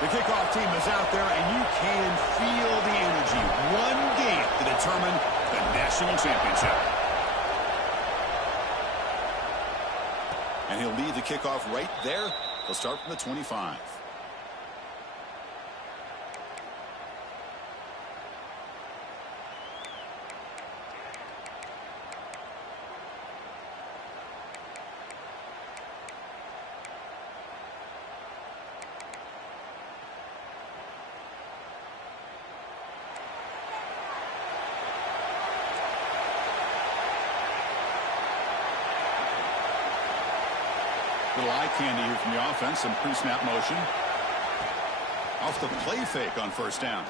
The kickoff team is out there, and you can feel the energy. One game to determine the national championship. And he'll lead the kickoff right there. He'll start from the 25. Little eye candy here from the offense. Some pre-snap motion. Off the play fake on first down.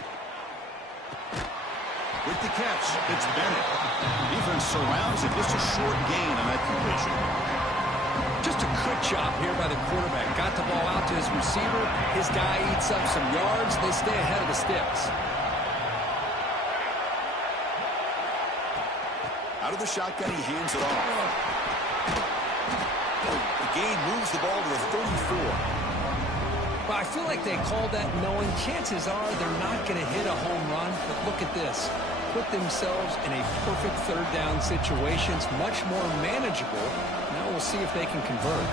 With the catch, it's Bennett. Defense surrounds it. Just a short gain on that completion. Just a good job here by the quarterback. Got the ball out to his receiver. His guy eats up some yards. They stay ahead of the sticks. Out of the shotgun, he hands it off. The gain moves the ball to the 34. Well, I feel like they called that knowing chances are they're not going to hit a home run. But look at this. Put themselves in a perfect third down situation. It's much more manageable. Now we'll see if they can convert.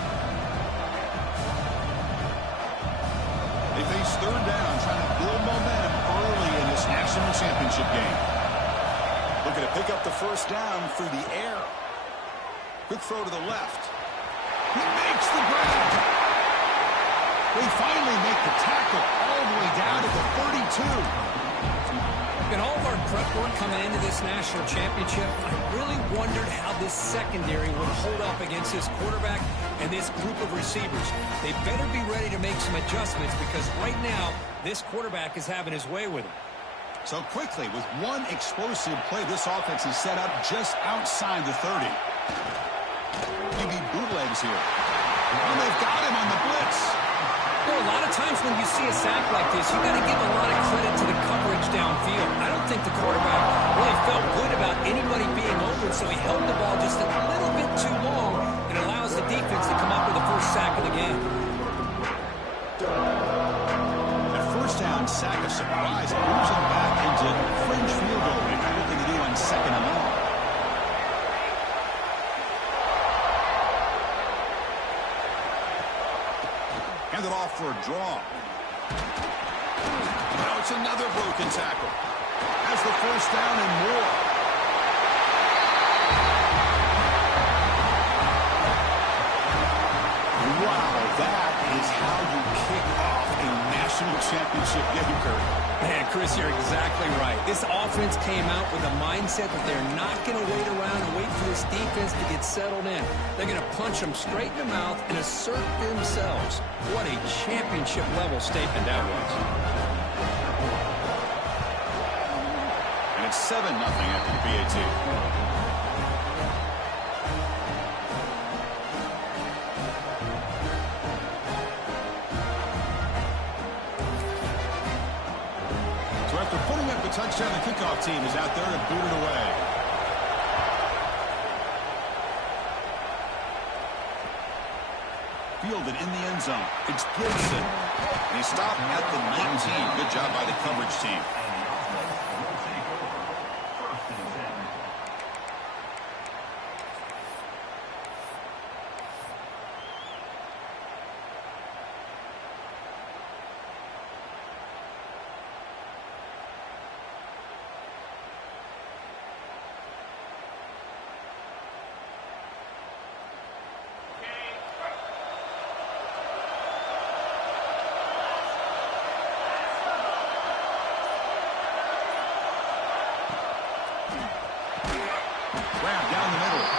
They face third down, trying to build momentum early in this national championship game. Looking to pick up the first down through the air. Quick throw to the left. He makes the grab. They finally make the tackle all the way down to the 32. In all of our prep work coming into this national championship, I really wondered how this secondary would hold up against this quarterback and this group of receivers. They better be ready to make some adjustments because right now, this quarterback is having his way with him. So quickly, with one explosive play, this offense is set up just outside the 30. QB bootlegs here. And they've got him on the blitz. You know, a lot of times when you see a sack like this, you got to give a lot of credit to the coverage downfield. I don't think the quarterback really felt good about anybody being open, so he held the ball just a little bit too long and allows the defense to come up with the first sack of the game. That first down sack, a surprise. It moves him back into fringe field goal range. Looking to do on second and long. Hand it off for a draw. Now it's another broken tackle. Has the first down and more. Wow, that is how you kick off a national championship game, Kurt. Man, Chris, you're exactly right. This offense came out with a mindset that they're not going to wait around and wait for this defense to get settled in. They're going to punch them straight in the mouth and assert themselves. What a championship-level statement that was. And it's 7-0 after the PAT. Touchdown, the kickoff team is out there to boot it away. Fielded in the end zone. It's Gibson. And he stopped at the 19. Good job by the coverage team.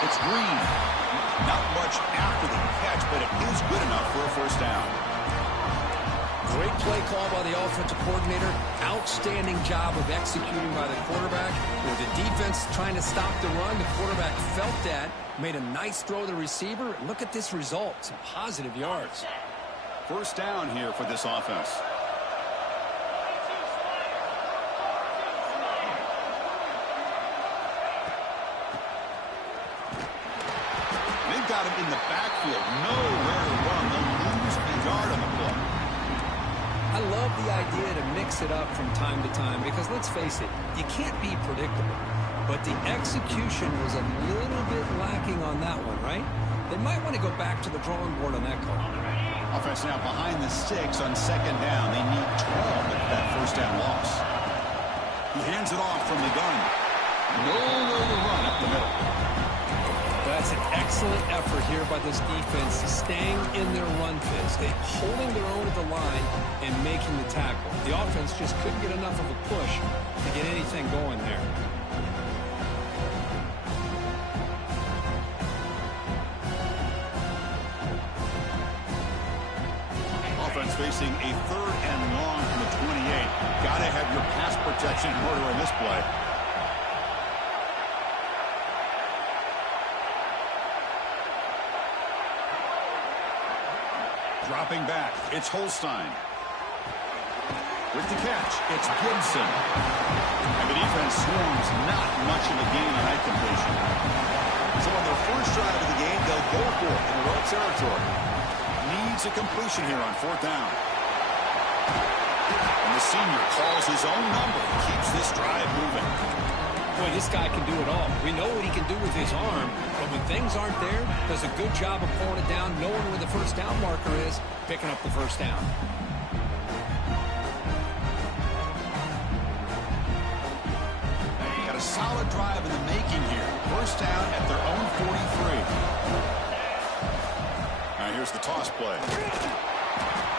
It's Green. Not much after the catch, but it is good enough for a first down. Great play call by the offensive coordinator. Outstanding job of executing by the quarterback. With the defense trying to stop the run, the quarterback felt that, made a nice throw to the receiver. Look at this result. Some positive yards. First down here for this offense. Got him in the backfield. Nowhere to run. They'll lose a yard on the play. I love love the idea to mix it up from time to time because, let's face it, you can't be predictable. But the execution was a little bit lacking on that one, right? They might want to go back to the drawing board on that call. Offense now behind the 6 on second down. They need 12 at that first down loss. He hands it off from the gun. Nowhere to run up the middle. That's an excellent effort here by this defense, staying in their run phase. They're holding their own at the line and making the tackle. The offense just couldn't get enough of a push to get anything going there. Offense facing a 3rd and long from the 28. Got to have your pass protection in order in this play. Dropping back, it's Holstein. With the catch, it's Gibson. And the defense swarms not much of a gain on that completion. So on their first drive of the game, they'll go for it in road territory. Needs a completion here on 4th down. And the senior calls his own number and keeps this drive moving. Boy, this guy can do it all. We know what he can do with his arm, but when things aren't there, does a good job of pulling it down, knowing where the first down marker is, picking up the first down. Got a solid drive in the making here. First down at their own 43. Now here's the toss play.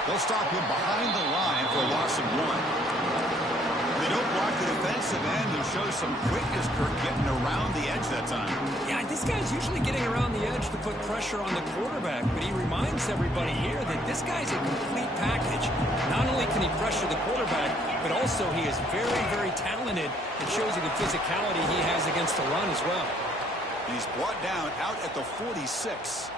They'll stop him behind the line for a loss of 1. They don't block the defensive end. He shows some quickness, Kirk, getting around the edge that time. Yeah, this guy's usually getting around the edge to put pressure on the quarterback, but he reminds everybody here that this guy's a complete package. Not only can he pressure the quarterback, but also he is very, very talented. It shows you the physicality he has against the run as well. And he's brought down out at the 46.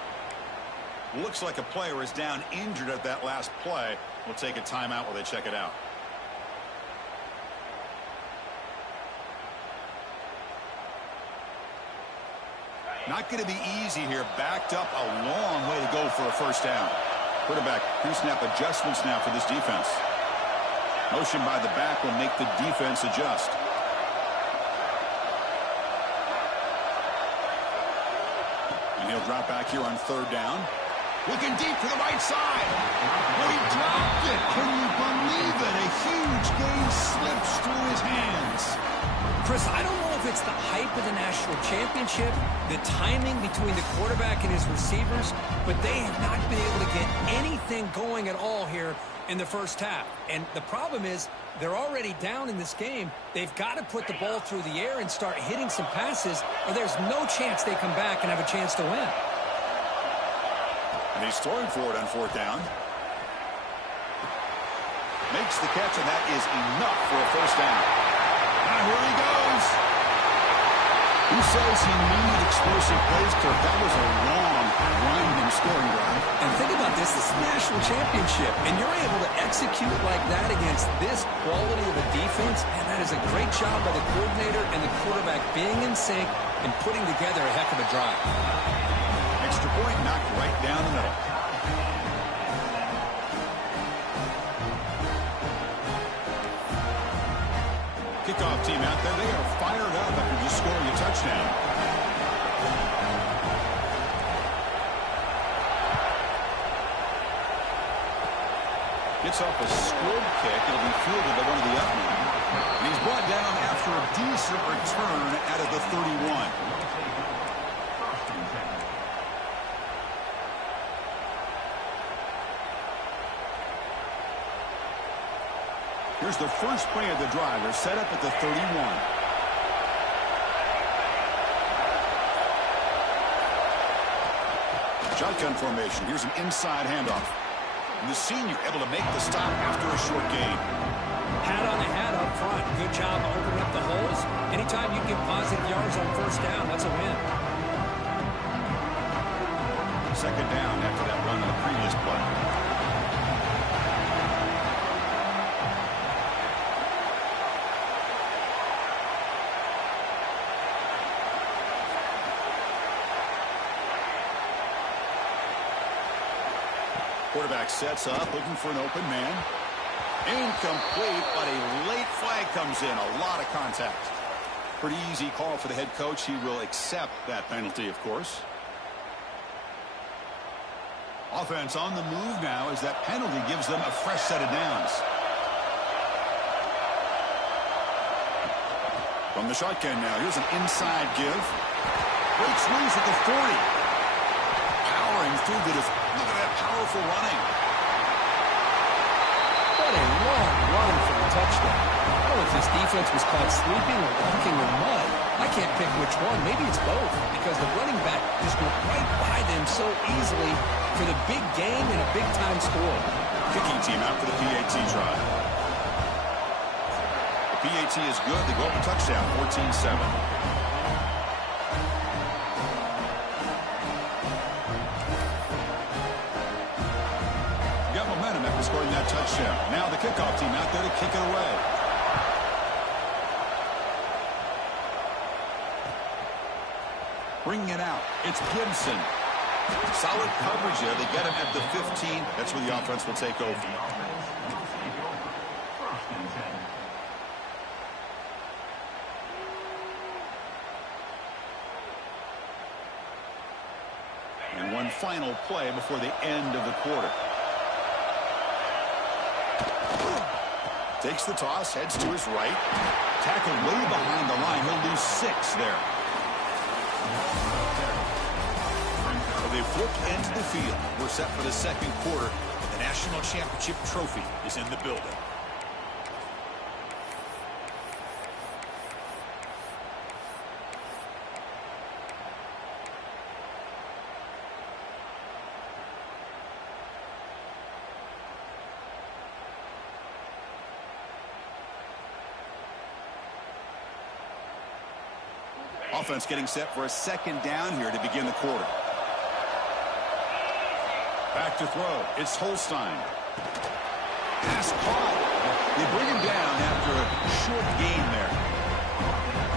Looks like a player is down injured at that last play. We'll take a timeout while they check it out. Not going to be easy here. Backed up a long way to go for a first down. Quarterback pre-snap adjustments now for this defense. Motion by the back will make the defense adjust. And he'll drop back here on 3rd down. Looking deep to the right side. But he dropped it. Can you believe it? A huge gain slips through his hands. Chris, I don't know if it's the hype of the national championship, the timing between the quarterback and his receivers, but they have not been able to get anything going at all here in the first half. And the problem is they're already down in this game. They've got to put the ball through the air and start hitting some passes, or there's no chance they come back and have a chance to win. And he's throwing for it on 4th down. Makes the catch, and that is enough for a first down. Now here he goes. Who says he needed explosive plays, Kirk? That was a long, grinding scoring drive. And think about this. This is a national championship, and you're able to execute like that against this quality of a defense, and that is a great job by the coordinator and the quarterback being in sync and putting together a heck of a drive. Extra point knocked right down the middle. Kickoff team out there. They are fired up after just scoring a touchdown. Gets off a squib kick. It'll be fielded by one of the up men. And he's brought down after a decent return out of the 31. Here's the first play of the drive. They're set up at the 31. Shotgun formation. Here's an inside handoff. And the senior able to make the stop after a short gain. Hat on the hat up front. Good job opening up the holes. Anytime you get positive yards on first down, that's a win. Second down after that run on the previous play. Quarterback sets up, looking for an open man. Incomplete, but a late flag comes in. A lot of contact. Pretty easy call for the head coach. He will accept that penalty, of course. Offense on the move now as that penalty gives them a fresh set of downs. From the shotgun now, here's an inside give. Breaks loose at the 40. Powering through the look at that powerful running. What a long run for the touchdown. I don't know if this defense was caught sleeping or walking in mud. I can't pick which one. Maybe it's both, because the running back just went right by them so easily for the big game and a big-time score. Kicking team out for the PAT try. The PAT is good. They go up a touchdown, 14-7. Got momentum after scoring that touchdown. Now the kickoff team out there to kick it away. Bringing it out. It's Gibson. Solid coverage there. They get him at the 15. That's where the offense will take over. And one final play before the end of the quarter. Takes the toss, heads to his right. Tackled way behind the line. He'll lose 6 there. So they flip into the field. We're set for the second quarter. And the national championship trophy is in the building. Offense getting set for a second down here to begin the quarter. Back to throw. It's Holstein. Pass caught. They bring him down after a short gain there.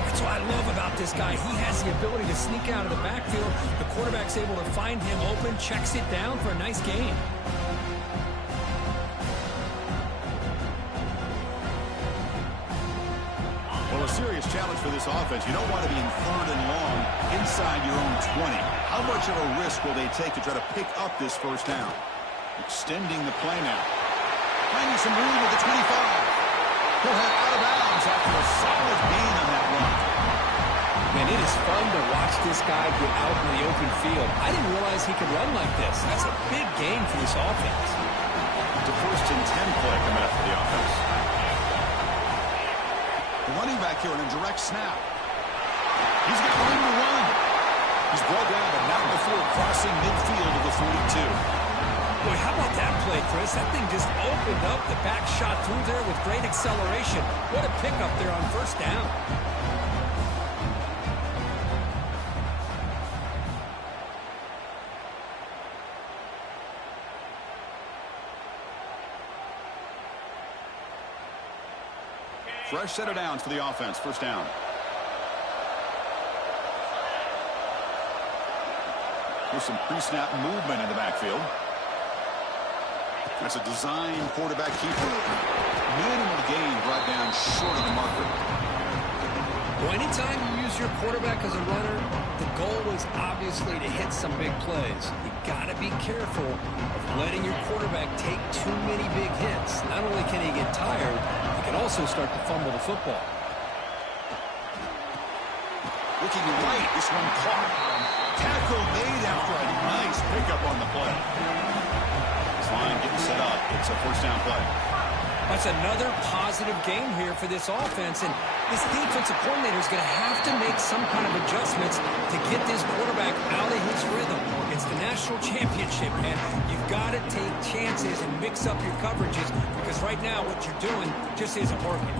That's what I love about this guy. He has the ability to sneak out of the backfield. The quarterback's able to find him open, checks it down for a nice gain. Well, a serious challenge for this offense. You don't want to be in 3rd and long inside your own 20. How much of a risk will they take to try to pick up this first down? Extending the play now. Finding some room at the 25. He'll head out of bounds after a solid gain on that run. Man, it is fun to watch this guy get out in the open field. I didn't realize he could run like this. That's a big gain for this offense. It's a 1st and 10 play coming up for the offense. The running back here in a direct snap. He's got room to run. He's brought down, but not before crossing midfield of the 42. Boy, how about that play, Chris? That thing just opened up. The back shot through there with great acceleration. What a pickup there on 1st down. Fresh set of downs for the offense. 1st down. There's some pre-snap movement in the backfield. That's a design quarterback keeper. Minimal gain brought down short of the marker. Well, anytime you use your quarterback as a runner, the goal is obviously to hit some big plays. You got to be careful of letting your quarterback take too many big hits. Not only can he get tired, he can also start to fumble the football. Looking right, this one caught. Tackle made after a nice pickup on the play. This line getting set up. It's a 1st down play. That's another positive game here for this offense, and this defensive coordinator is going to have to make some kind of adjustments to get this quarterback out of his rhythm. It's the national championship, man. You've got to take chances and mix up your coverages, because right now what you're doing just isn't working.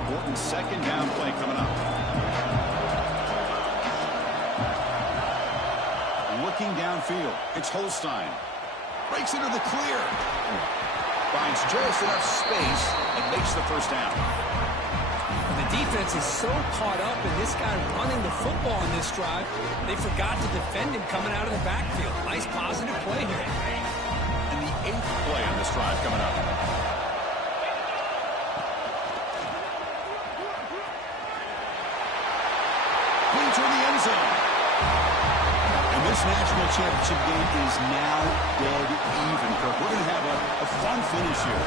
Important 2nd down play coming up. Looking downfield, it's Holstein. Breaks into the clear. Finds just enough space and makes the 1st down. The defense is so caught up in this guy running the football in this drive, they forgot to defend him coming out of the backfield. Nice positive play here. And the 8th play on this drive coming up. championship game is now dead even, Kirk. We're going to have a fun finish here.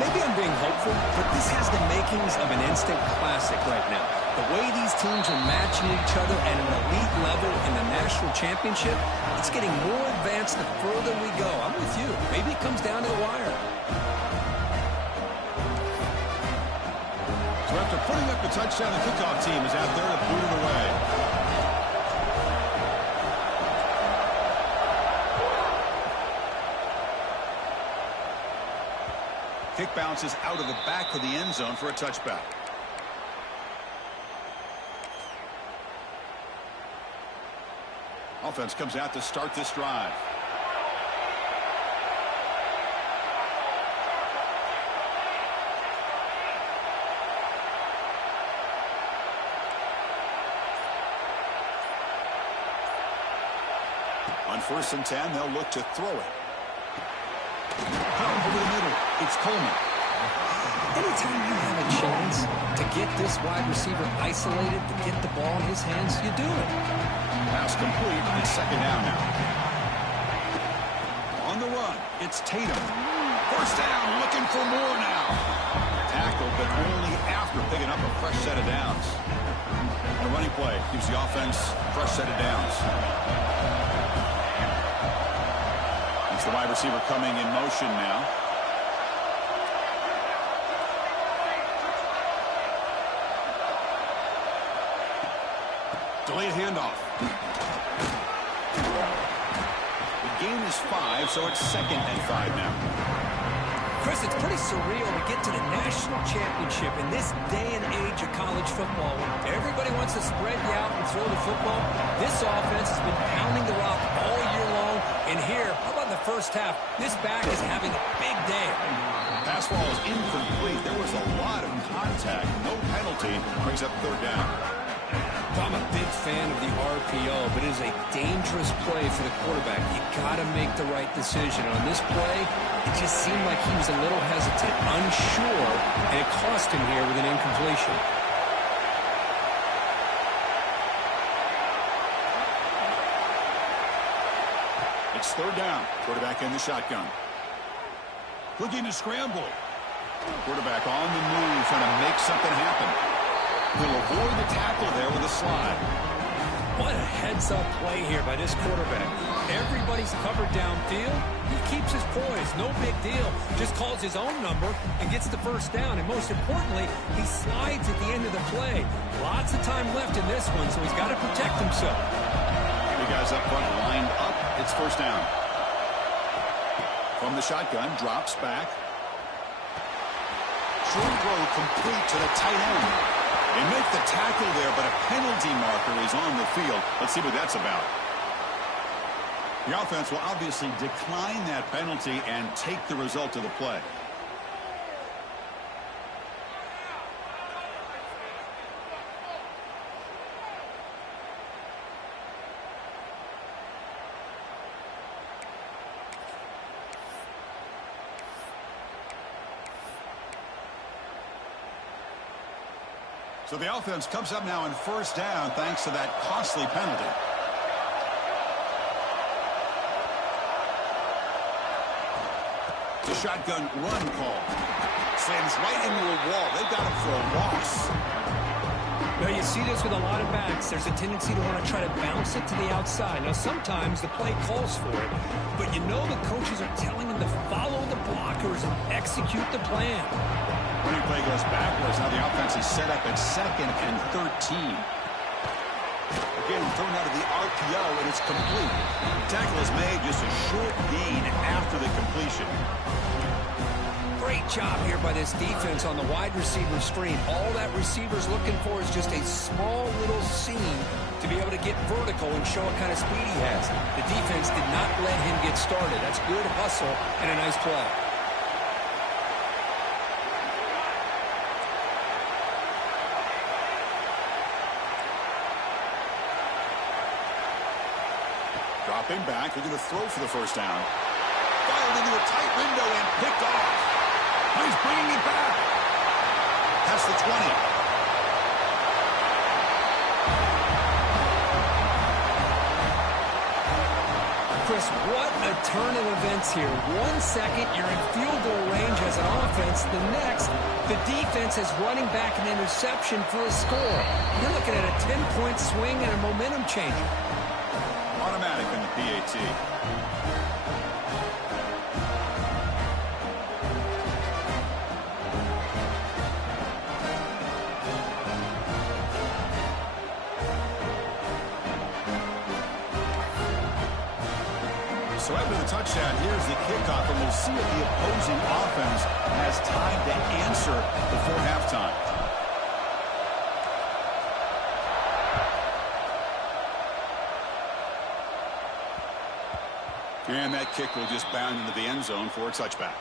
Maybe I'm being hopeful, but this has the makings of an instant classic right now. The way these teams are matching each other at an elite level in the national championship, it's getting more advanced the further we go. I'm with you. Maybe it comes down to the wire. So after putting up the touchdown, the kickoff team is out there to boot it away. Kick bounces out of the back of the end zone for a touchback. Offense comes out to start this drive. On 1st and 10, they'll look to throw it. Over the middle, it's Coleman. Anytime you have a chance to get this wide receiver isolated, to get the ball in his hands, you do it. Pass complete. It's 2nd down now. On the run, it's Tatum. 1st down, looking for more now. Tackled, but only after picking up a fresh set of downs. The running play gives the offense a fresh set of downs. It's the wide receiver coming in motion now. Delayed handoff. The gain is 5, so it's 2nd and 5 now. Chris, it's pretty surreal to get to the national championship in this day and age of college football. When everybody wants to spread you out and throw the football. This offense has been pounding the rock all year long. And here, how about in the first half? This back is having a big day. Pass ball is incomplete. There was a lot of contact. No penalty. Brings up 3rd down. I'm a big fan of the RPO, but it is a dangerous play for the quarterback. You got to make the right decision. On this play, it just seemed like he was a little hesitant, unsure, and it cost him here with an incompletion. It's 3rd down. Quarterback in the shotgun. Looking to scramble. Quarterback on the move, trying to make something happen. He'll avoid the tackle there with a slide. What a heads-up play here by this quarterback. Everybody's covered downfield. He keeps his poise. No big deal. Just calls his own number and gets the 1st down. And most importantly, he slides at the end of the play. Lots of time left in this one, so he's got to protect himself. The guys up front lined up. It's 1st down. From the shotgun, drops back. Short throw complete to the tight end. They make the tackle there, but a penalty marker is on the field. Let's see what that's about. The offense will obviously decline that penalty and take the result of the play. So the offense comes up now in 1st down thanks to that costly penalty. The shotgun run call. Slams right into a wall. They got him for a loss. Now, you see this with a lot of backs. There's a tendency to want to try to bounce it to the outside. Now, sometimes the play calls for it, but you know the coaches are telling them to follow the blockers and execute the plan. Running play goes backwards. Now the offense is set up at 2nd and 13. Again, thrown out of the RPO, and it's complete. The tackle is made, just a short gain after the completion. Great job here by this defense on the wide receiver screen. All that receiver's looking for is just a small little seam to be able to get vertical and show what kind of speed he has. The defense did not let him get started. That's good hustle and a nice play. Dropping back, they're going to throw for the 1st down. Fired into a tight window and picked off. He's bringing it back. Past the 20. Chris, what a turn of events here. 1 second, you're in field goal range as an offense. The next, the defense is running back an interception for a score. You're looking at a 10-point swing and a momentum changer. Automatic in the PAT. So after the touchdown, here's the kickoff, and we'll see if the opposing offense has time to answer before halftime. And that kick will just bound into the end zone for a touchback.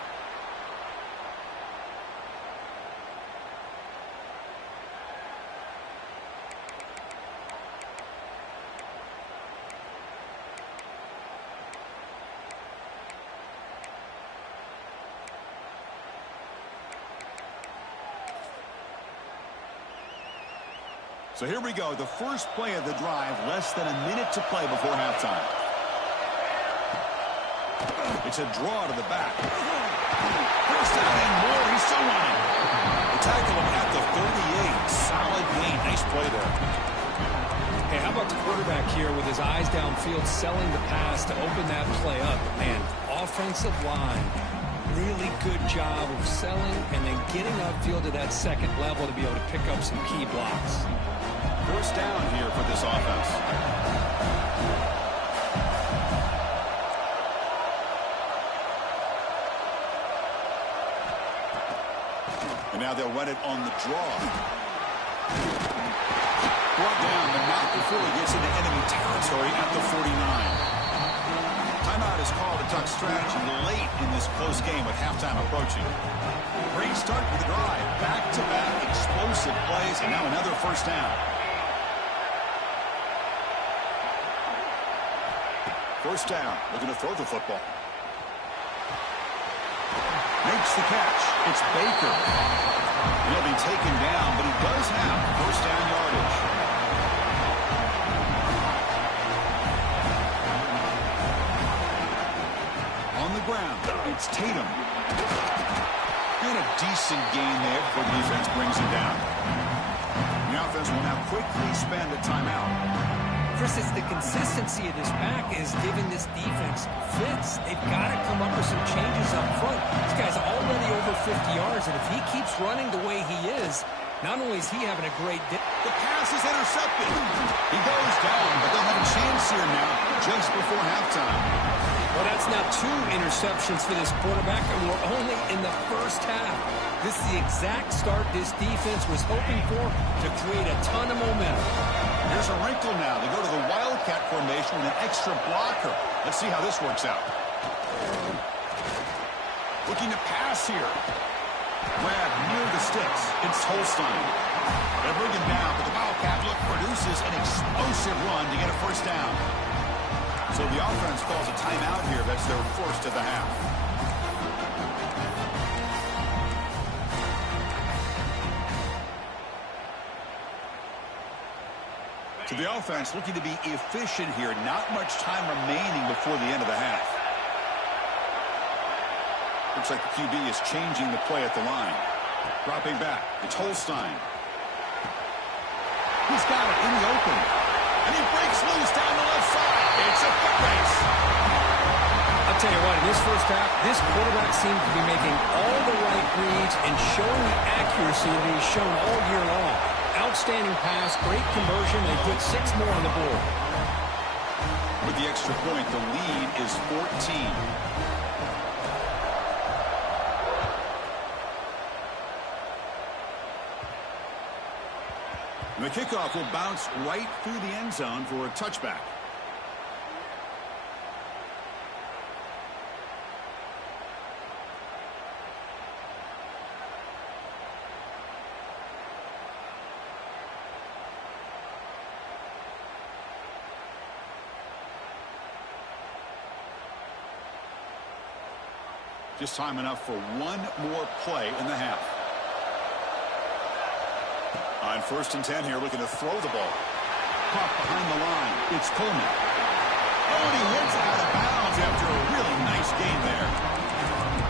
So here we go, the first play of the drive, less than a minute to play before halftime. It's a draw to the back. First down and more, he's still running. The tackle him at the 38, solid gain, nice play there. Hey, how about the quarterback here with his eyes downfield, selling the pass to open that play up? Man, offensive line, really good job of selling and then getting upfield to that second level to be able to pick up some key blocks. First down here for this offense. And now they'll run it on the draw. Brought down, but not before he gets into enemy territory at the 49. Timeout is called to talk strategy late in this close game with halftime approaching. Great start for the drive. Back-to-back explosive plays, and now another first down. First down, looking to throw the football. Makes the catch. It's Baker. He'll be taken down, but he does have first down yardage. On the ground, it's Tatum. And a decent gain there before the defense brings him down. The offense will now quickly spend a timeout. Chris, it's the consistency of this back is giving this defense fits. They've got to come up with some changes up front. This guy's already over 50 yards, and if he keeps running the way he is, not only is he having a great day. The pass is intercepted. He goes down, but they'll have a chance here now just before halftime. Well, that's now 2 interceptions for this quarterback, and we're only in the first half. This is the exact start this defense was hoping for to create a ton of momentum. Here's a wrinkle now. They go to the Wildcat formation with an extra blocker. Let's see how this works out. Looking to pass here. Grab near the sticks. It's Holstein. They bring him down, but the Wildcat look produces an explosive run to get a first down. So the offense calls a timeout here. That's their first of the half. To the offense, looking to be efficient here. Not much time remaining before the end of the half. Looks like the QB is changing the play at the line. Dropping back. It's Holstein. He's got it in the open. And he breaks loose down the left side. It's a foot race. I'll tell you what, in this first half, this quarterback seems to be making all the right reads and showing the accuracy that he's shown all year long. Outstanding pass, great conversion, and put 6 more on the board. With the extra point, the lead is 14. And the kickoff will bounce right through the end zone for a touchback. Just time enough for one more play in the half. On 1st and 10 here, looking to throw the ball. Caught behind the line. It's Coleman. Oh, and he hits out of bounds. downs after a really nice gain there.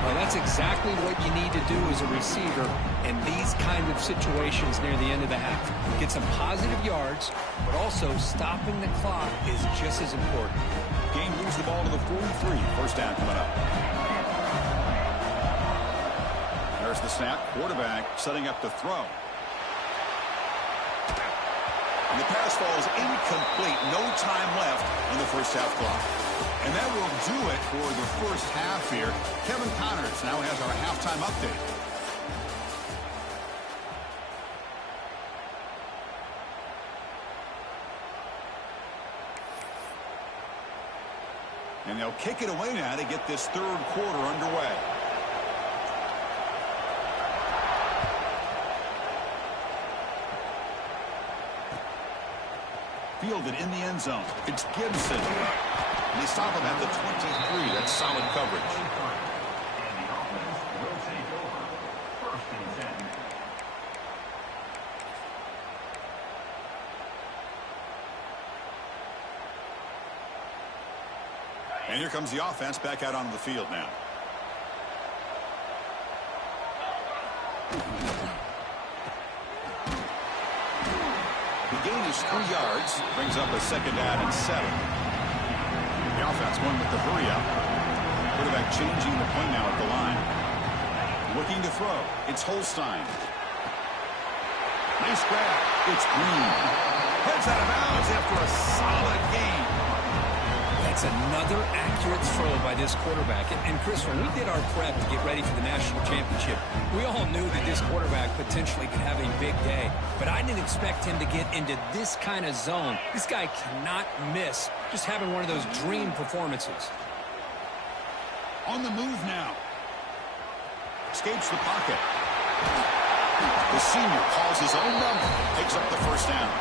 Well, that's exactly what you need to do as a receiver in these kind of situations near the end of the half. Get some positive yards, but also stopping the clock is just as important. Game moves the ball to the 43. First down coming up. There's the snap. Quarterback setting up to throw. And the pass falls incomplete. No time left on the first half clock. And that will do it for the first half here. Kevin Connors now has our halftime update. And they'll kick it away now to get this third quarter underway. Fielded in the end zone. It's Gibson. And they stop him at the 23. That's solid coverage. And here comes the offense back out onto the field now. The gain is 3 yards. Brings up a second down and 7. The offense going with the hurry up. Quarterback changing the play now at the line. Looking to throw. It's Holstein. Nice grab. It's Green. Heads out of bounds after a solid gain. That's another accurate throw by this quarterback. And Chris, when we did our prep to get ready for the national championship, we all knew that this quarterback potentially could have a big day. But I didn't expect him to get into this kind of zone. This guy cannot miss just having one of those dream performances. On the move now. Escapes the pocket. The senior calls his own number. Picks up the first down.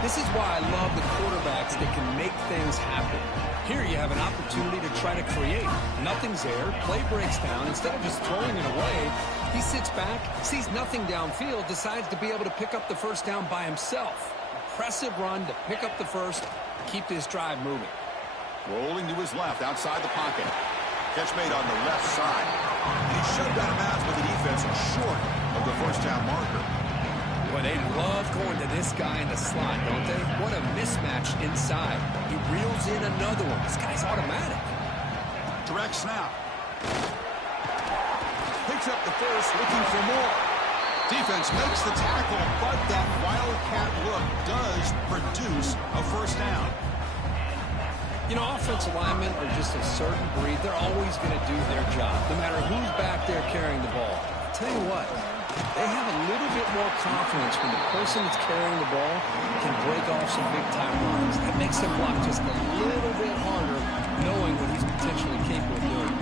This is why I love the quarterbacks that can make things happen. Here you have an opportunity to try to create. Nothing's there. Play breaks down. Instead of just throwing it away, he sits back, sees nothing downfield, decides to be able to pick up the first down by himself. Impressive run to pick up the first, keep this drive moving. Rolling to his left, outside the pocket. Catch made on the left side. And he's shoved out of bounds with the defense short of the first down marker. Boy, they love going to this guy in the slot, don't they? What a mismatch inside. He reels in another one. This guy's automatic. Direct snap. Picks up the first, looking for more. Defense makes the tackle, but that wildcat look does produce a first down. You know, offensive linemen are just a certain breed. They're always going to do their job, no matter who's back there carrying the ball. I'll tell you what, they have a little bit more confidence when the person that's carrying the ball can break off some big-time runs. That makes them block just a little bit harder, knowing what he's potentially capable of doing.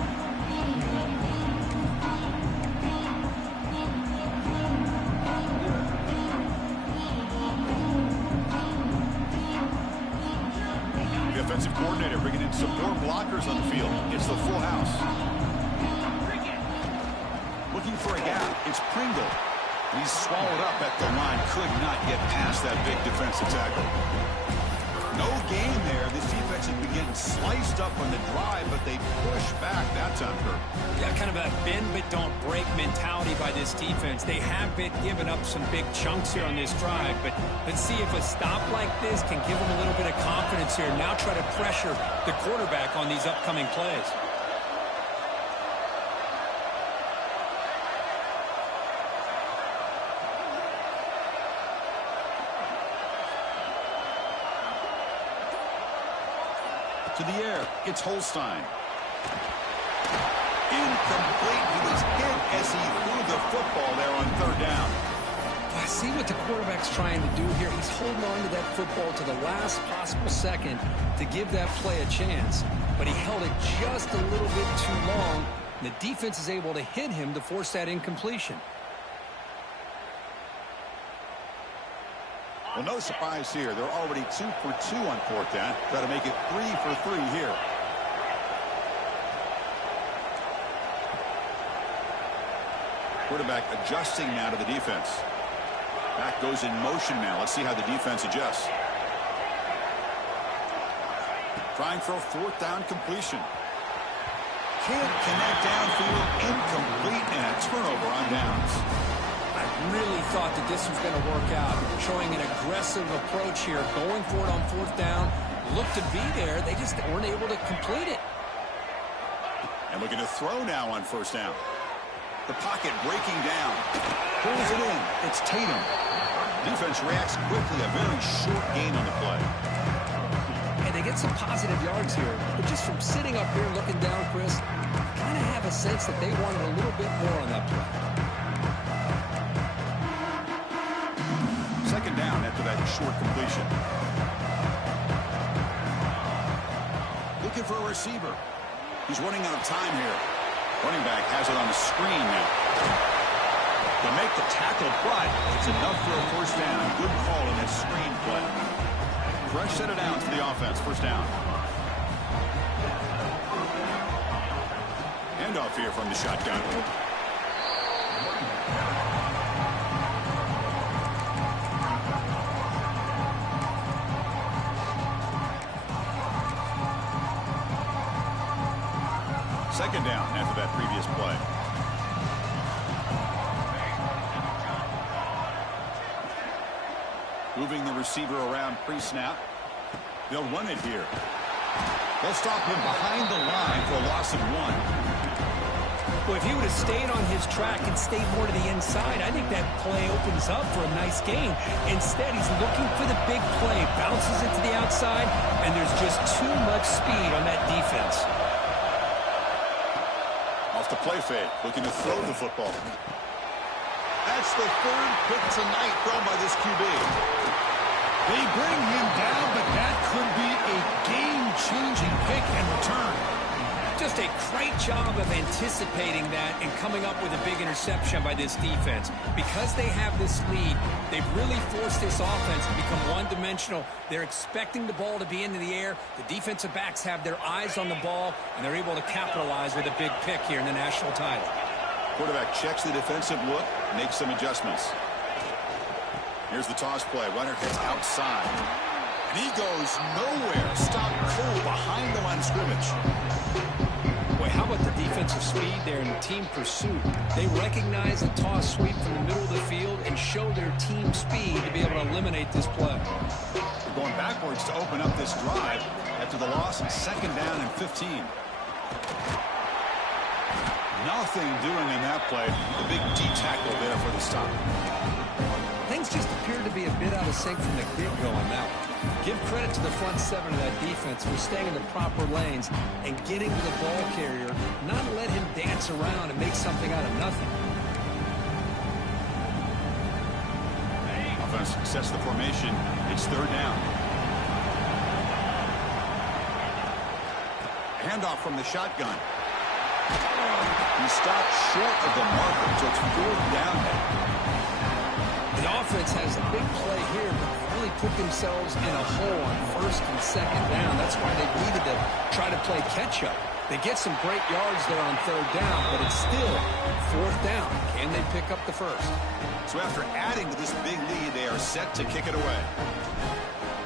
Defensive coordinator bringing in some more blockers on the field. It's the full house. Looking for a gap. It's Pringle. He's swallowed up at the line. Could not get past that big defensive tackle. No gain there. This defense has been getting sliced up on the drive, but they push back that time, Kirk. Yeah, kind of a bend but don't break mentality by this defense. They have been giving up some big chunks here on this drive, but let's see if a stop like this can give them a little bit of confidence here. Now try to pressure the quarterback on these upcoming plays. To the air, it's Holstein. Incomplete. He was hit as he threw the football there on third down. I see what the quarterback's trying to do here. He's holding on to that football to the last possible second to give that play a chance. But he held it just a little bit too long. And the defense is able to hit him to force that incompletion. Well, no surprise here. They're already 2 for 2 on fourth down. Try to make it 3 for 3 here. Quarterback adjusting now to the defense. Back goes in motion now. Let's see how the defense adjusts. Trying for a fourth down completion. can't connect downfield, incomplete, and a turnover on downs. I really thought that this was going to work out, showing an aggressive approach here, going for it on fourth down. Looked to be there. They just weren't able to complete it. And looking to throw now on first down. The pocket breaking down. Pulls it in. It's Tatum. Defense reacts quickly. A very short gain on the play. And they get some positive yards here. But just from sitting up here and looking down, Chris, kind of have a sense that they wanted a little bit more on that play. Second down after that short completion. Looking for a receiver. He's running out of time here. Running back has it on the screen now. To make the tackle, but it's enough for a first down. Good call on that screen play. Fresh set of downs for the offense. First down. Handoff here from the shotgun. Second down after that previous play. Moving the receiver around pre-snap. They'll run it here. They'll stop him behind the line for a loss of 1. Well, if he would have stayed on his track and stayed more to the inside, I think that play opens up for a nice gain. Instead, he's looking for the big play. Bounces it to the outside, and there's just too much speed on that defense. Off the play fake, looking to throw the football. That's the third pick tonight thrown by this QB. They bring him down, but that could be a game-changing pick and return. Just a great job of anticipating that and coming up with a big interception by this defense. Because they have this lead, they've really forced this offense to become one-dimensional. They're expecting the ball to be into the air. The defensive backs have their eyes on the ball, and they're able to capitalize with a big pick here in the national title. Quarterback checks the defensive look, makes some adjustments. Here's the toss play. Runner heads outside. And he goes nowhere. Stopped cold behind the line of scrimmage. Boy, how about the defensive speed there in team pursuit? They recognize the toss sweep from the middle of the field and show their team speed to be able to eliminate this play. They're going backwards to open up this drive after the loss in second down and 15. Nothing doing in that play. The big D tackle there for the stop. Things just appear to be a bit out of sync from the get-go on that one. Give credit to the front seven of that defense for staying in the proper lanes and getting to the ball carrier, not let him dance around and make something out of nothing. Offense sets the formation. It's third down. Handoff from the shotgun. He stopped short of the marker, so it's fourth down now. The offense has a big play here, but they really put themselves in a hole on first and second down. That's why they needed to try to play catch-up. They get some great yards there on third down, but it's still fourth down. Can they pick up the first? So after adding to this big lead, they are set to kick it away.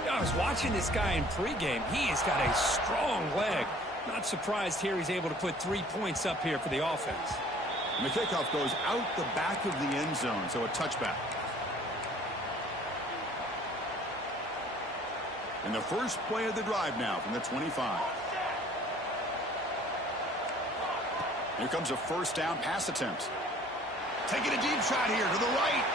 I was watching this guy in pregame. He has got a strong leg. Not surprised here he's able to put 3 points up here for the offense. And the kickoff goes out the back of the end zone, so a touchback. And the first play of the drive now from the 25. Here comes a first down pass attempt. Taking a deep shot here to the right.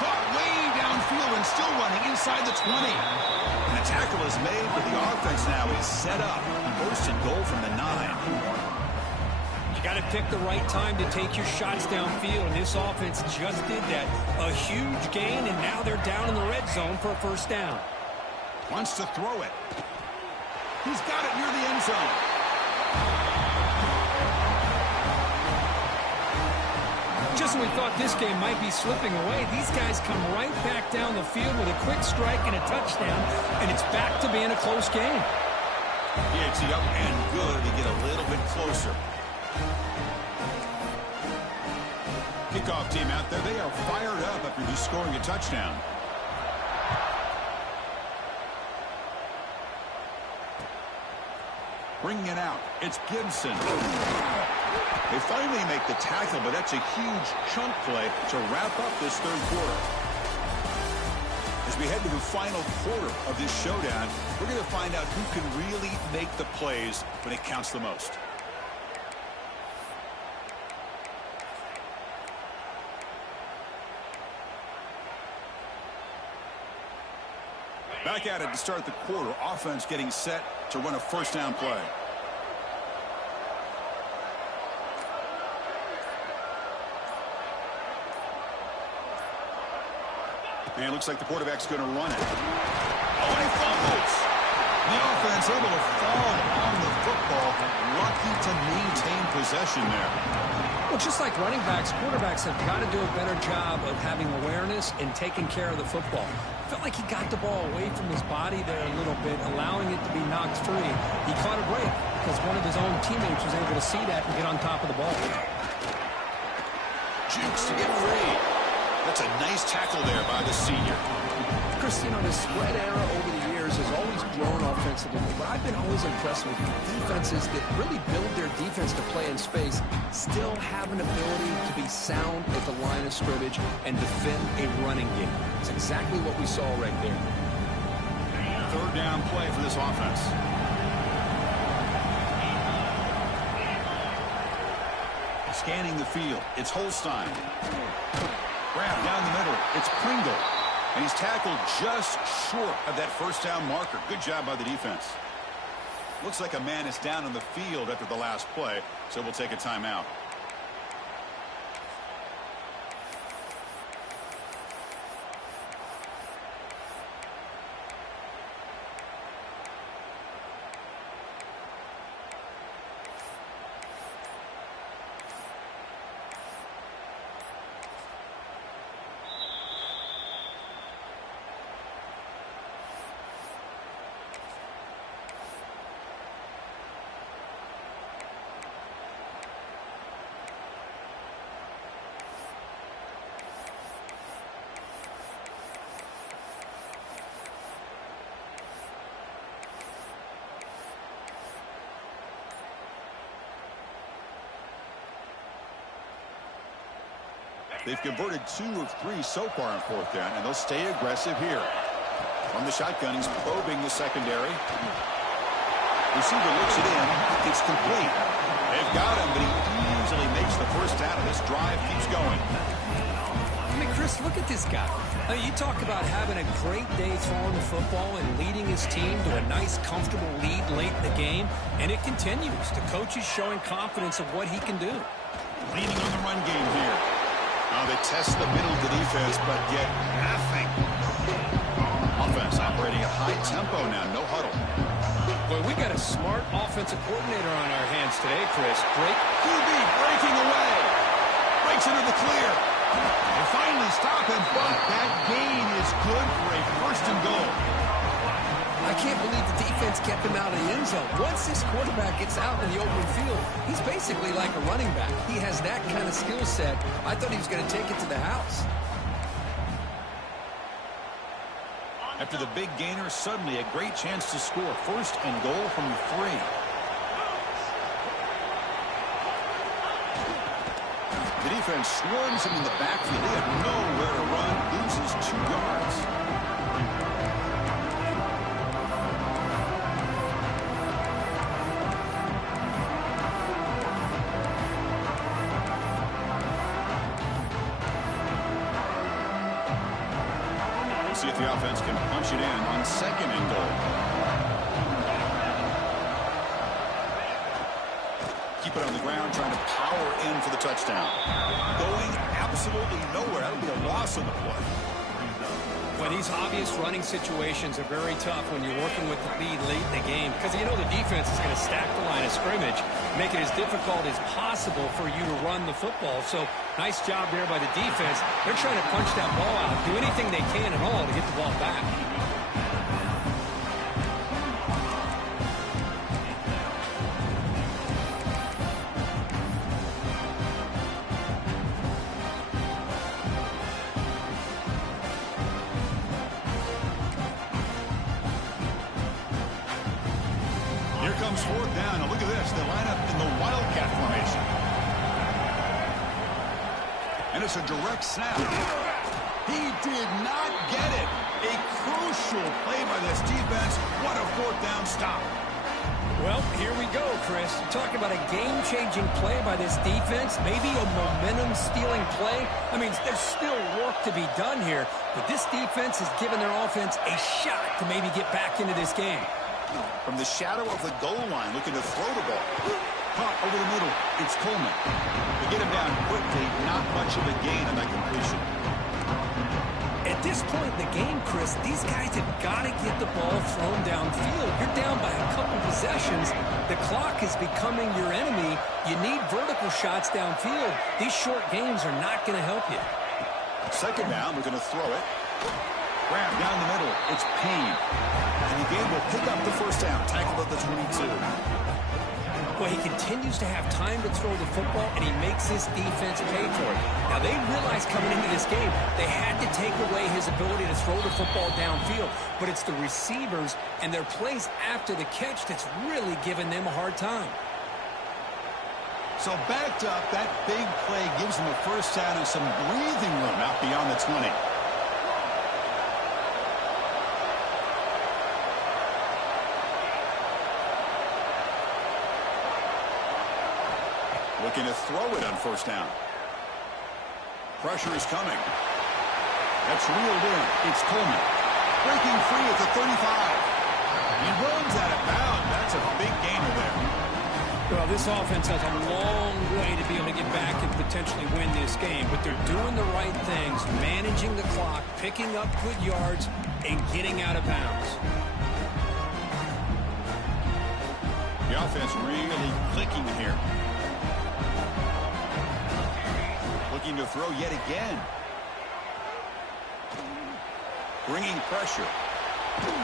Caught way downfield and still running inside the 20. And the tackle is made, but the offense now is set up. First and goal from the 9. You got to pick the right time to take your shots downfield, and this offense just did that. A huge gain, and now they're down in the red zone for a first down. Wants to throw it. He's got it near the end zone. Just when we thought this game might be slipping away, these guys come right back down the field with a quick strike and a touchdown, and it's back to being a close game. He hits it up and good to get a little bit closer. Kickoff team out there, they are fired up after just scoring a touchdown. Bringing it out, it's Gibson. They finally make the tackle, but that's a huge chunk play to wrap up this third quarter. As we head to the final quarter of this showdown, we're going to find out who can really make the plays when it counts the most. Back at it to start the quarter. Offense getting set to run a first down play. And it looks like the quarterback's going to run it. Oh, and he fumbles. The offense able to fall on the football. Lucky to maintain possession there. Well, just like running backs, quarterbacks have got to do a better job of having awareness and taking care of the football. Felt like he got the ball away from his body there a little bit, allowing it to be knocked free. He caught a break because one of his own teammates was able to see that and get on top of the ball. Jukes to get free. That's a nice tackle there by the senior. Chris, you know, the spread era over the years has always grown offensively, but I've been always impressed with defenses that really build their defense to play in space, still have an ability to be sound at the line of scrimmage and defend a running game. It's exactly what we saw right there. Third down play for this offense. Scanning the field, it's Holstein. Grab down the middle, it's Pringle. And he's tackled just short of that first down marker. Good job by the defense. Looks like a man is down on the field after the last play, so we'll take a timeout. They've converted 2 of 3 so far on fourth down, and they'll stay aggressive here. From the shotgun, he's probing the secondary. Receiver looks it in. It's complete. They've got him, but he easily makes the first down, and this drive keeps going. I mean, Chris, look at this guy. You talk about having a great day throwing the football and leading his team to a nice, comfortable lead late in the game, and it continues. The coach is showing confidence of what he can do. Leaning on the run game here. They test the middle of the defense, but get nothing. Offense operating at high tempo now, no huddle. Boy, we got a smart offensive coordinator on our hands today, Chris. Great QB breaking away. Breaks into the clear. They finally stop him, but that gain is good for a first and goal. I can't believe the defense kept him out of the end zone. Once this quarterback gets out in the open field, he's basically like a running back. He has that kind of skill set. I thought he was going to take it to the house. After the big gainer, suddenly a great chance to score. First and goal from the 3. The defense swarms him in the backfield. They have nowhere to run. Loses 2 yards. See if the offense can punch it in on second and goal. Keep it on the ground, trying to power in for the touchdown. Going absolutely nowhere. That'll be a loss on the play. Well, these obvious running situations are very tough when you're working with the lead late in the game because you know the defense is going to stack the line of scrimmage, make it as difficult as possible for you to run the football. So nice job there by the defense. They're trying to punch that ball out, do anything they can at all to get the ball back. fourth down. Now look at this. They line up in the Wildcat formation. And it's a direct snap. He did not get it. A crucial play by this defense. What a fourth down stop. Well, here we go, Chris. Talking about a game-changing play by this defense, maybe a momentum-stealing play. I mean, there's still work to be done here, but this defense has given their offense a shot to maybe get back into this game. From the shadow of the goal line, looking to throw the ball. Caught over the middle. It's Coleman. They get him down quickly. Not much of a gain on that completion. At this point in the game, Chris, these guys have got to get the ball thrown downfield. You're down by a couple possessions. The clock is becoming your enemy. You need vertical shots downfield. These short games are not going to help you. Second down, we're going to throw it. Grab down the middle. It's Payne. And the game will pick up the first down. Tackled at the 22. Well, he continues to have time to throw the football, and he makes his defense pay for it. Now, they realized coming into this game they had to take away his ability to throw the football downfield, but it's the receivers and their plays after the catch that's really giving them a hard time. So backed up, that big play gives them a first down and some breathing room out beyond the 20. Looking to throw it on first down. Pressure is coming. That's reeled in. It's Coleman. Breaking free at the 35. He runs out of bounds. That's a big gainer there. Well, this offense has a long way to be able to get back and potentially win this game, but they're doing the right things, managing the clock, picking up good yards, and getting out of bounds. The offense really clicking here. Looking to throw yet again. Bringing pressure.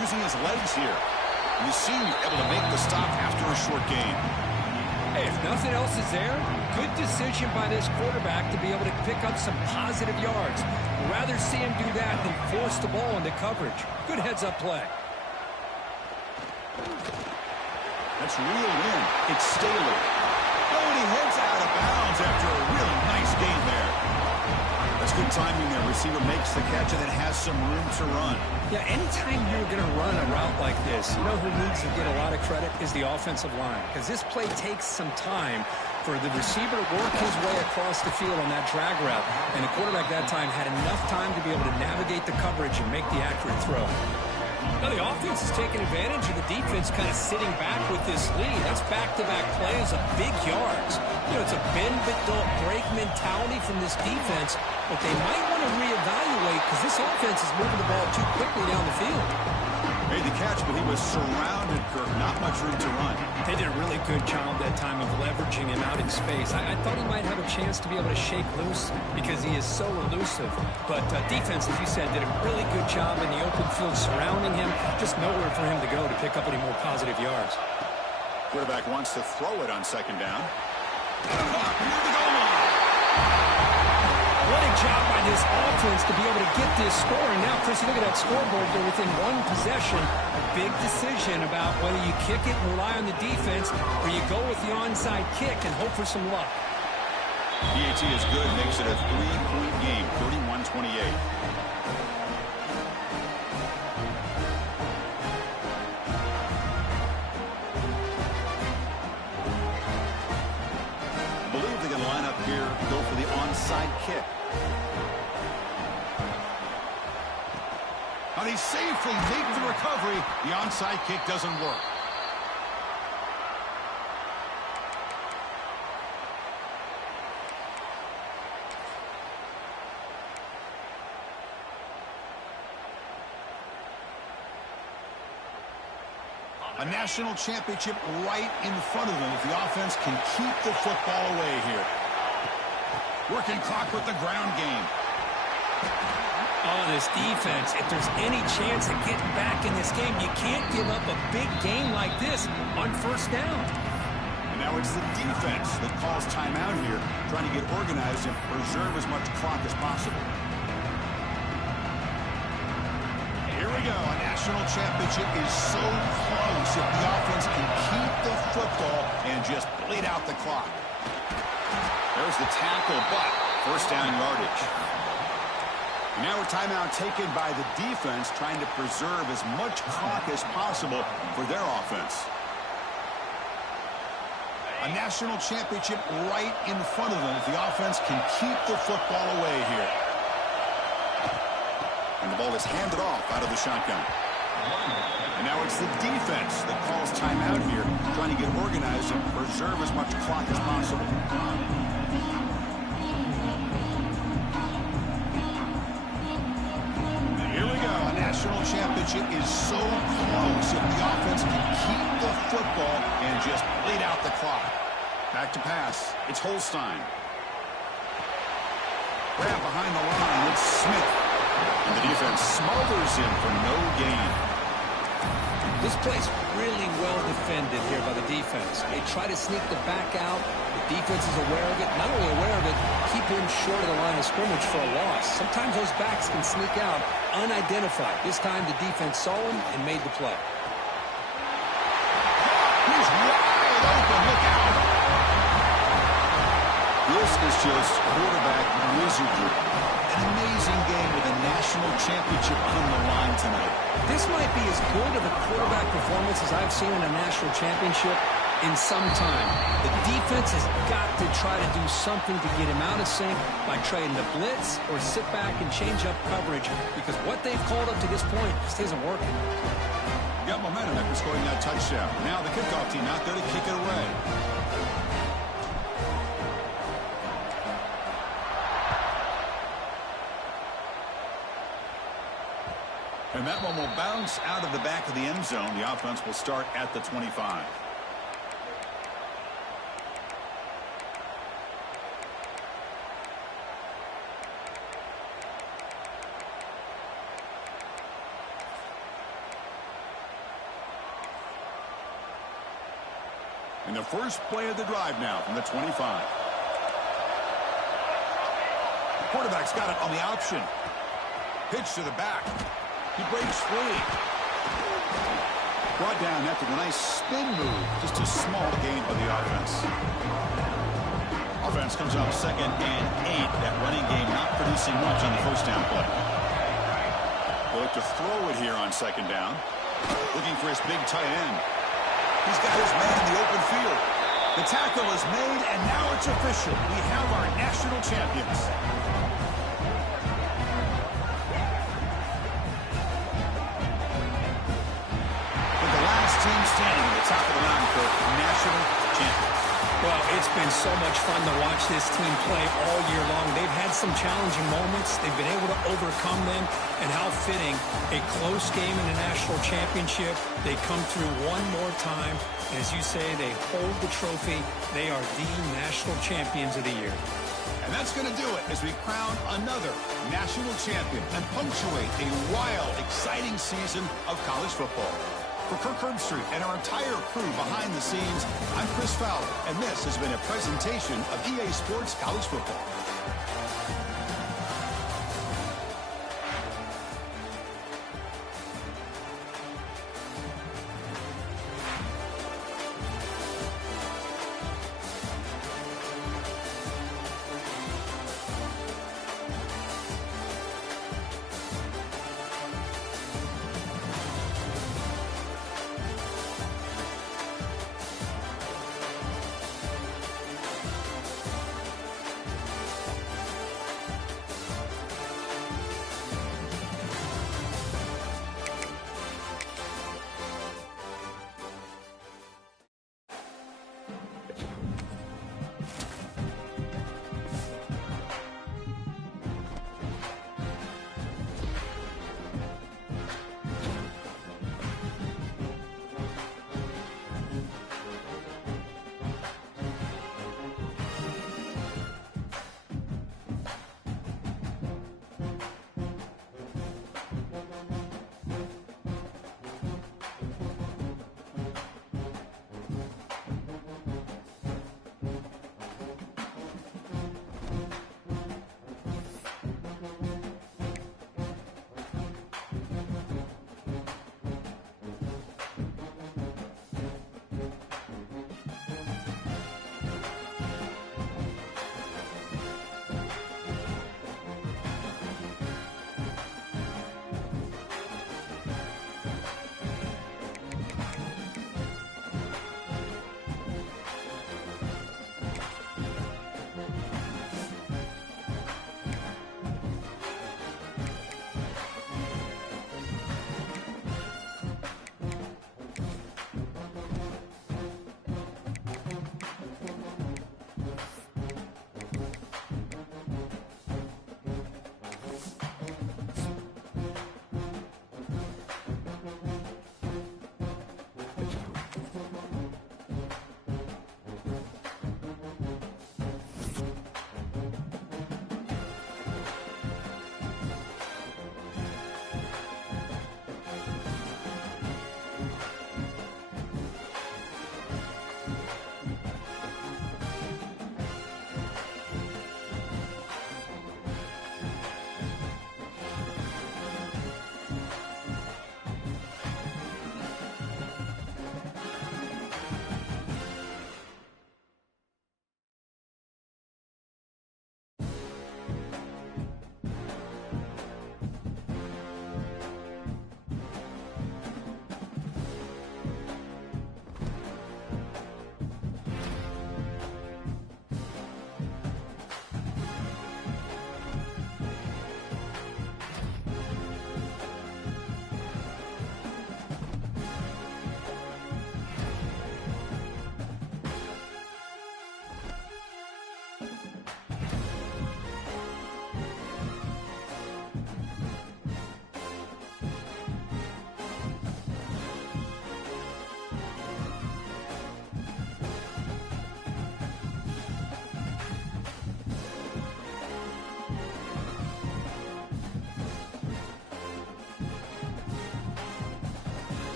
Using his legs here. You seem able to make the stop after a short gain. Hey, if nothing else is there, good decision by this quarterback to be able to pick up some positive yards. I'd rather see him do that than force the ball into coverage. Good heads-up play. That's reeled in. It's Staley. Oh, and he heads out of bounds after a really nice gain there. That's good timing there. Receiver makes the catch and then has some room to run. Yeah, anytime you're going to run a route like this, you know who needs to get a lot of credit is the offensive line. Because this play takes some time for the receiver to work his way across the field on that drag route. And the quarterback that time had enough time to be able to navigate the coverage and make the accurate throw. Now the offense is taking advantage of the defense kind of sitting back with this lead. That's back-to-back plays of big yards. You know, it's a bend-but-don't-break mentality from this defense, but they might want to reevaluate because this offense is moving the ball too quickly down the field. Made the catch, but he was surrounded, Kirk. Not much room to run. They did a really good job that time of leveraging him out in space. I thought he might have a chance to be able to shake loose because he is so elusive. But defense, as you said, did a really good job in the open field surrounding him. Just nowhere for him to go to pick up any more positive yards. Quarterback wants to throw it on second down. Near the goal line. What a job by this offense to be able to get this score. And now, Chris, you look at that scoreboard. They're within one possession. Big decision about whether you kick it and rely on the defense or you go with the onside kick and hope for some luck. PAT is good. Makes it a 3-point game, 31-28. Line up here, go for the onside kick. Now they safely make the recovery. The onside kick doesn't work. A national championship right in front of them if the offense can keep the football away here. Working clock with the ground game. Oh, this defense, if there's any chance of getting back in this game, you can't give up a big game like this on first down. And now it's the defense that calls timeout here, trying to get organized and preserve as much clock as possible. Here we go. A national championship is so close if the offense can keep the football and just bleed out the clock. There's the tackle, but first down yardage. Now a timeout taken by the defense, trying to preserve as much clock as possible for their offense. A national championship right in front of them if the offense can keep the football away here. And the ball is handed off out of the shotgun. And now it's the defense that calls timeout here, trying to get organized and preserve as much clock as possible. Here we go. A national championship is so close if the offense can keep the football and just bleed out the clock. Back to pass. It's Holstein. Grab behind the line. It's Smith. And the defense smothers him for no gain. This play's really well defended here by the defense. They try to sneak the back out. The defense is aware of it. Not only aware of it, keep him short of the line of scrimmage for a loss. Sometimes those backs can sneak out unidentified. This time the defense saw him and made the play. He's wide open. Look out. This is just quarterback wizardry. An amazing game with a national championship on the line tonight. This might be as good of a quarterback performance as I've seen in a national championship in some time. The defense has got to try to do something to get him out of sync by trading the blitz or sit back and change up coverage, because what they've called up to this point just isn't working. Got momentum after scoring that touchdown. Now the kickoff team out there to kick it away. And that one will bounce out of the back of the end zone. The offense will start at the 25. And the first play of the drive now from the 25. The quarterback's got it on the option. Pitch to the back. He breaks free. Brought down after the nice spin move. Just a small gain by the offense. Offense comes up 2nd and 8. That running game not producing much on the first down play. They'll look to throw it here on 2nd down. Looking for his big tight end. He's got his man in the open field. The tackle is made, and now it's official. We have our national champions. Team standing at the top of the mountain for national champions. Well, it's been so much fun to watch this team play all year long. They've had some challenging moments. They've been able to overcome them. And how fitting, a close game in the national championship. They come through one more time. As you say, they hold the trophy. They are the national champions of the year. And that's going to do it as we crown another national champion and punctuate a wild, exciting season of college football. For Kirk Herbstreit and our entire crew behind the scenes, I'm Chris Fowler, and this has been a presentation of EA Sports College Football.